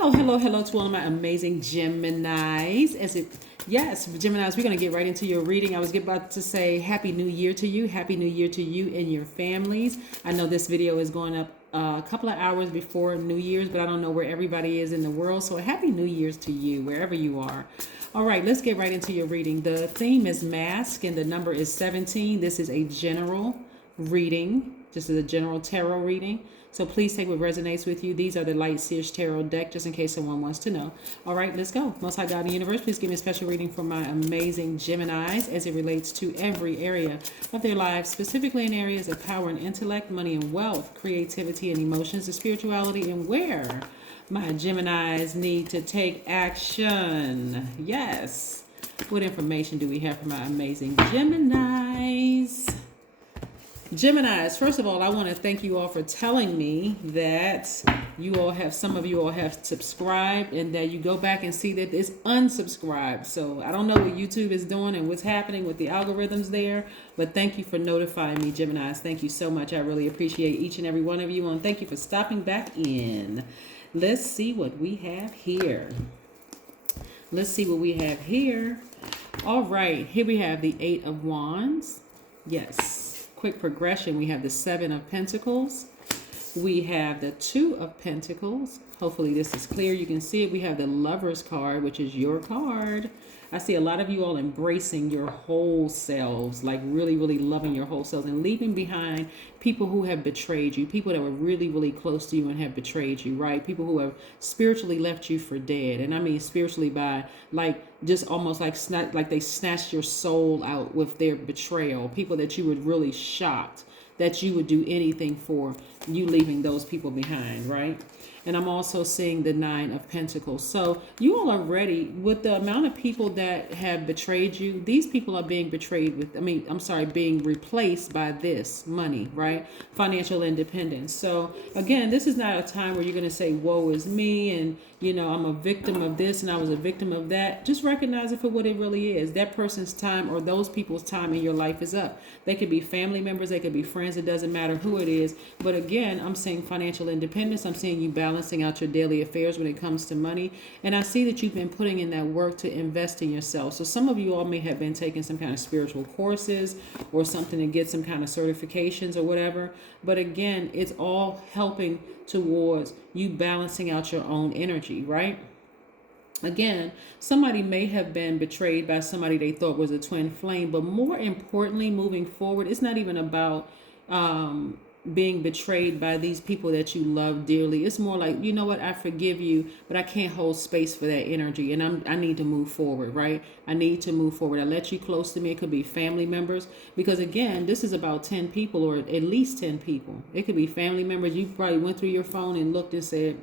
Hello, hello, hello to all of my amazing Geminis. Yes, Geminis, we're going to get right into your reading. I was about to say Happy New Year to you. Happy New Year to you and your families. I know this video is going up a couple of hours before New Year's, but I don't know where everybody is in the world. So Happy New Year's to you, wherever you are. All right, let's get right into your reading. The theme is mask and the number is 17. This is a general reading. This is a general tarot reading. So please take what resonates with you. These are the Light Seers Tarot deck, just in case someone wants to know. All right, let's go. Most High God in the universe, please give me a special reading for my amazing Geminis as it relates to every area of their lives, specifically in areas of power and intellect, money and wealth, creativity and emotions, and spirituality, and where my Geminis need to take action. Yes. What information do we have for my amazing Geminis? Geminis, first of all, I want to thank you all for telling me that some of you all have subscribed and that you go back and see that it's unsubscribed. So I don't know what YouTube is doing and what's happening with the algorithms there, but thank you for notifying me, Geminis. Thank you so much. I really appreciate each and every one of you, and thank you for stopping back in. Let's see what we have here. All right, here we have the Eight of Wands. Yes. Quick progression. We have the Seven of Pentacles. We have the Two of Pentacles. Hopefully this is clear. You can see it. We have the Lover's card, which is your card. I see a lot of you all embracing your whole selves, like really, really loving your whole selves and leaving behind people who have betrayed you, people that were really, really close to you and have betrayed you, right? People who have spiritually left you for dead. And I mean spiritually by like just almost like they snatched your soul out with their betrayal. People that you were really shocked that you would do anything for, you leaving those people behind, right? And I'm also seeing the Nine of Pentacles. So you all are ready with the amount of people that have betrayed you. These people are being being replaced by this money, right? Financial independence. So again, this is not a time where you're going to say, woe is me, and I'm a victim of this and I was a victim of that. Just recognize it for what it really is. That person's time or those people's time in your life is up. They could be family members, they could be friends, it doesn't matter who it is. But again, I'm seeing financial independence. I'm seeing you balancing out your daily affairs when it comes to money. And I see that you've been putting in that work to invest in yourself. So some of you all may have been taking some kind of spiritual courses or something to get some kind of certifications or whatever. But again, it's all helping towards you balancing out your own energy, right? Again, somebody may have been betrayed by somebody they thought was a twin flame, but more importantly, moving forward, it's not even about being betrayed by these people that you love dearly. It's more like, you know what, I forgive you, but I can't hold space for that energy, and I need to move forward, right? I need to move forward. I let you close to me. It could be family members, because again, this is about 10 people or at least 10 people. It could be family members. You probably went through your phone and looked and said,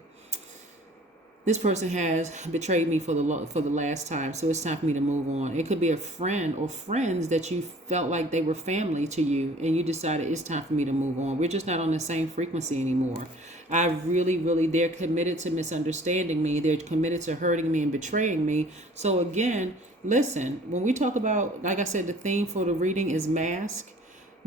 this person has betrayed me for the last time, so it's time for me to move on. It could be a friend or friends that you felt like they were family to you, and you decided it's time for me to move on. We're just not on the same frequency anymore. They're committed to misunderstanding me. They're committed to hurting me and betraying me. So again, listen, when we talk about, like I said, the theme for the reading is mask.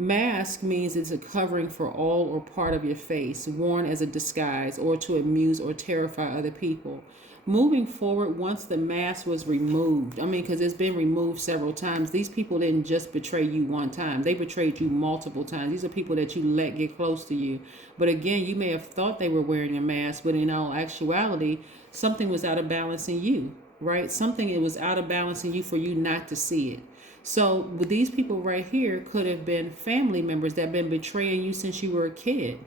Mask means it's a covering for all or part of your face, worn as a disguise or to amuse or terrify other people. Moving forward, once the mask was removed, because it's been removed several times. These people didn't just betray you one time. They betrayed you multiple times. These are people that you let get close to you. But again, you may have thought they were wearing a mask, but in all actuality, something was out of balance in you, right? It was out of balance in you for you not to see it. So with these people right here could have been family members that have been betraying you since you were a kid.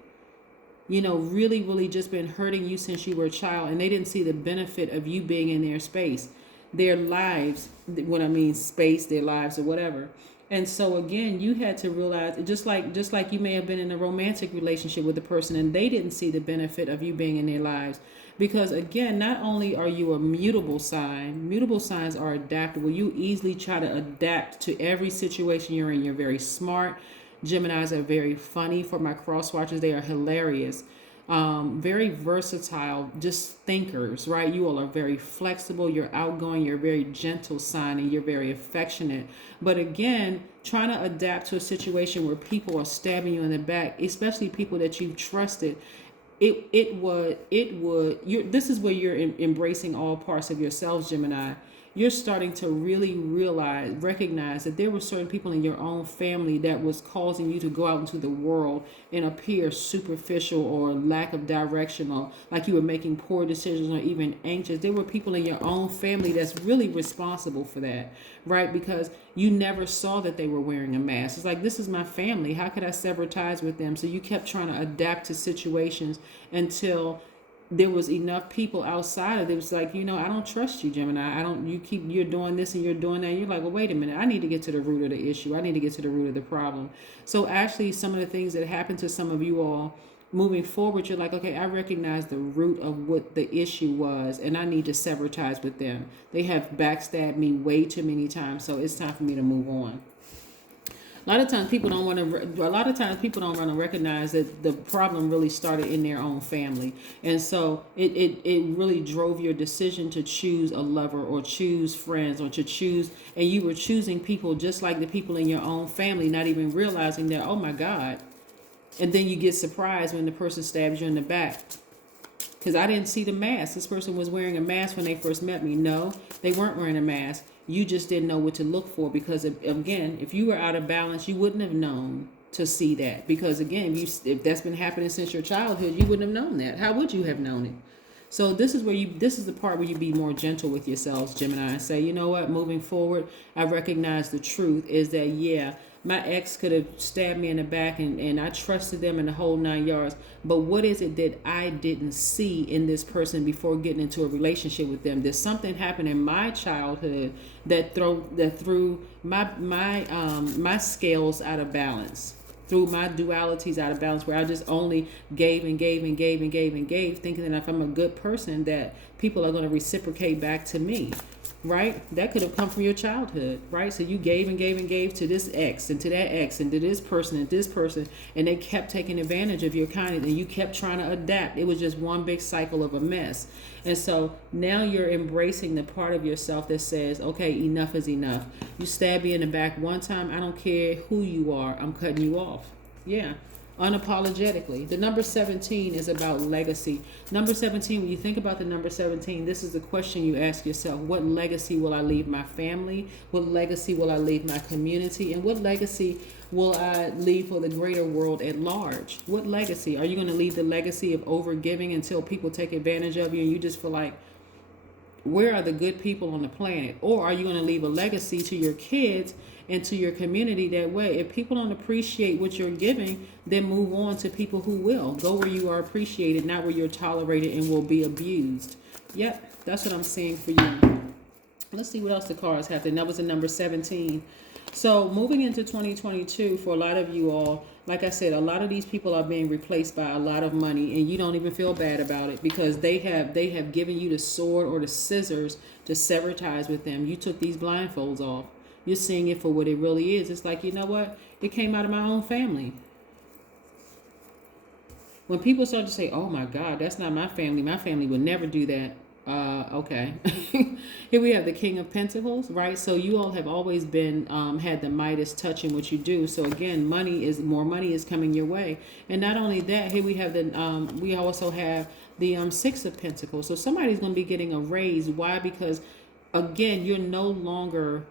Really, really just been hurting you since you were a child, and they didn't see the benefit of you being in their space, their lives, space, their lives or whatever. And so again, you had to realize, just like you may have been in a romantic relationship with a person and they didn't see the benefit of you being in their lives. Because again, not only are you a mutable signs are adaptable. You easily try to adapt to every situation you're in. You're very smart. Geminis are very funny. For my cross watchers, they are hilarious. Very versatile, just thinkers, right? You all are very flexible, you're outgoing, you're a very gentle sign, and you're very affectionate. But again, trying to adapt to a situation where people are stabbing you in the back, especially people that you've trusted, this is where you're embracing all parts of yourselves, Gemini. You're starting to really recognize that there were certain people in your own family that was causing you to go out into the world and appear superficial or lack of direction, or like you were making poor decisions or even anxious. There were people in your own family that's really responsible for that, right? Because you never saw that they were wearing a mask. It's like, this is my family. How could I sever ties with them? So you kept trying to adapt to situations until there was enough people outside of it. It was like, I don't trust you, Gemini. You're doing this and you're doing that. You're like, well, wait a minute. I need to get to the root of the issue. I need to get to the root of the problem. So actually, some of the things that happened to some of you all moving forward, you're like, okay, I recognize the root of what the issue was, and I need to sever ties with them. They have backstabbed me way too many times, so it's time for me to move on. A lot of times people don't want to recognize that the problem really started in their own family. And so it really drove your decision to choose a lover or choose friends or to choose, and you were choosing people just like the people in your own family, not even realizing that, oh my God. And then you get surprised when the person stabs you in the back. Because I didn't see the mask. This person was wearing a mask when they first met me. No, they weren't wearing a mask. You just didn't know what to look for, because again, if you were out of balance, you wouldn't have known to see that. Because again, if that's been happening since your childhood, you wouldn't have known that. How would you have known it? So this is the part where you be more gentle with yourselves, Gemini, and say, you know what, moving forward, I recognize the truth is that, yeah, my ex could have stabbed me in the back and I trusted them in the whole 9 yards. But what is it that I didn't see in this person before getting into a relationship with them? There's something happened in my childhood that threw my scales out of balance, threw my dualities out of balance, where I just only gave and gave and gave and gave and gave, thinking that if I'm a good person, that people are going to reciprocate back to me. Right? That could have come from your childhood, right? So you gave and gave and gave to this ex and to that ex and to this person, and they kept taking advantage of your kindness, and you kept trying to adapt. It was just one big cycle of a mess. And so now you're embracing the part of yourself that says, okay, enough is enough. You stab me in the back one time, I don't care who you are, I'm cutting you off. Yeah. Unapologetically. The number 17 is about legacy. Number 17, when you think about the number 17, this is the question you ask yourself. What legacy will I leave my family? What legacy will I leave my community? And what legacy will I leave for the greater world at large? What legacy? Are you going to leave the legacy of overgiving until people take advantage of you and you just feel like, where are the good people on the planet? Or are you going to leave a legacy to your kids and to your community that way? If people don't appreciate what you're giving, then move on to people who will. Go where you are appreciated, not where you're tolerated and will be abused. Yep, that's what I'm seeing for you. Let's see what else the cards have. And that was the number 17. So moving into 2022, for a lot of you all, like I said, a lot of these people are being replaced by a lot of money, and you don't even feel bad about it, because they have given you the sword or the scissors to sever ties with them. You took these blindfolds off. You're seeing it for what it really is. It's like, you know what? It came out of my own family. When people start to say, oh my God, that's not my family would never do that. Okay. Here we have the King of Pentacles, right? So you all have always been, had the Midas touch in what you do. So again, more money is coming your way. And not only that, here we have we also have the Six of Pentacles. So somebody's going to be getting a raise. Why? Because again, you're no longer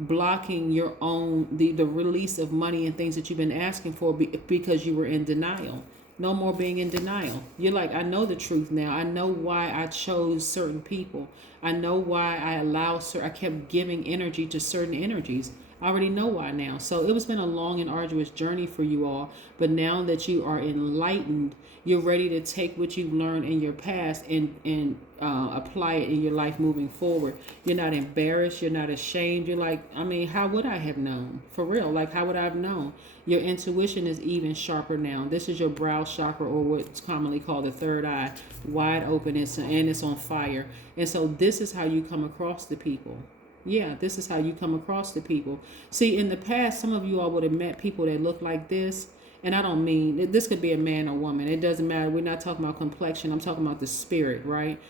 blocking your own, the release of money and things that you've been asking for because you were in denial. No more being in denial. You're like, I know the truth now. I know why I chose certain people. I know why I kept giving energy to certain energies. I already know why now. So it was been a long and arduous journey for you all. But now that you are enlightened, you're ready to take what you've learned in your past and apply it in your life moving forward. You're not embarrassed. You're not ashamed. You're like, I mean, how would I have known? For real, like, how would I have known? Your intuition is even sharper now. This is your brow chakra, or what's commonly called the third eye, wide open, and it's on fire. And so this is how you come across the people. Yeah, this is how you come across the people. See, in the past, some of you all would have met people that look like this. And I don't mean, this could be a man or woman. It doesn't matter. We're not talking about complexion. I'm talking about the spirit, right?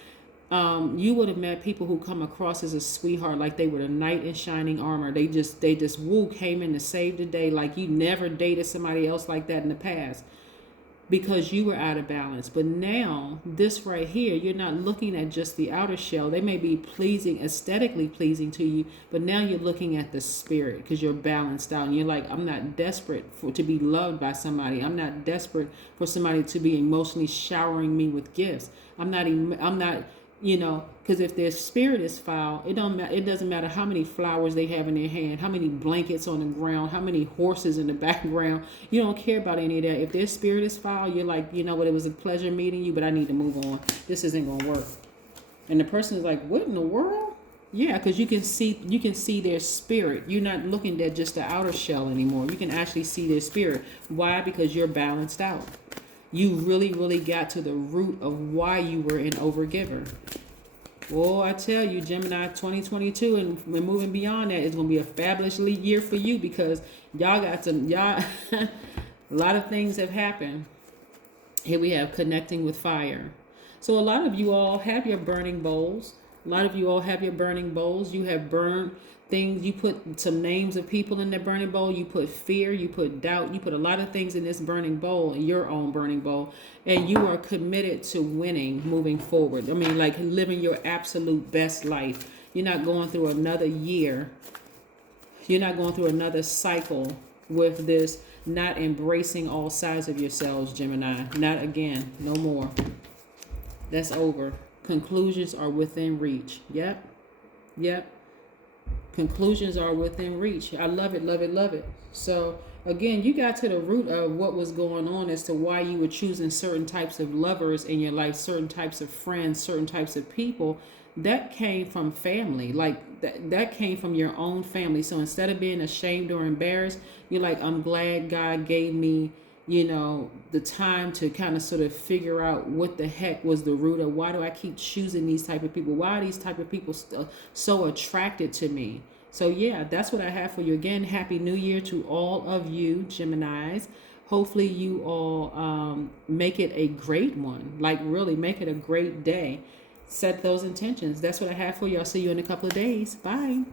You would have met people who come across as a sweetheart, like they were a knight in shining armor. They just came in to save the day, like you never dated somebody else like that in the past. because you were out of balance. But now, this right here, you're not looking at just the outer shell. They may be pleasing, aesthetically pleasing to you, but now you're looking at the spirit because you're balanced out. And you're like, I'm not desperate to be loved by somebody. I'm not desperate for somebody to be emotionally showering me with gifts. I'm not, because if their spirit is foul, it doesn't matter how many flowers they have in their hand, how many blankets on the ground, how many horses in the background. You don't care about any of that. If their spirit is foul, you're like, you know what, it was a pleasure meeting you, but I need to move on. This isn't going to work. And the person is like, what in the world? Yeah, because you can see their spirit. You're not looking at just the outer shell anymore. You can actually see their spirit. Why? Because you're balanced out. You really, really got to the root of why you were an overgiver. Well, I tell you, Gemini, 2022 and moving beyond that is going to be a fabulous year for you, because y'all a lot of things have happened. Here we have connecting with fire. So a lot of you all have your burning bowls. You have burned things. You put some names of people in that burning bowl. You put fear, you put doubt, you put a lot of things in this burning bowl, in your own burning bowl, and you are committed to winning, moving forward. I mean, like living your absolute best life. You're not going through another year. You're not going through another cycle with this, not embracing all sides of yourselves, Gemini. Not again. No more. That's over. Conclusions are within reach. Yep. Conclusions are within reach. I love it, love it, love it. So again, you got to the root of what was going on as to why you were choosing certain types of lovers in your life, certain types of friends, certain types of people. That came from family. Like that came from your own family. So instead of being ashamed or embarrassed, you're like, I'm glad God gave me, the time to kind of sort of figure out what the heck was the root of why do I keep choosing these type of people? Why are these type of people so attracted to me? So yeah, that's what I have for you. Again, Happy New Year to all of you Geminis. Hopefully you all make it a great one. Like really make it a great day. Set those intentions. That's what I have for you. I'll see you in a couple of days. Bye.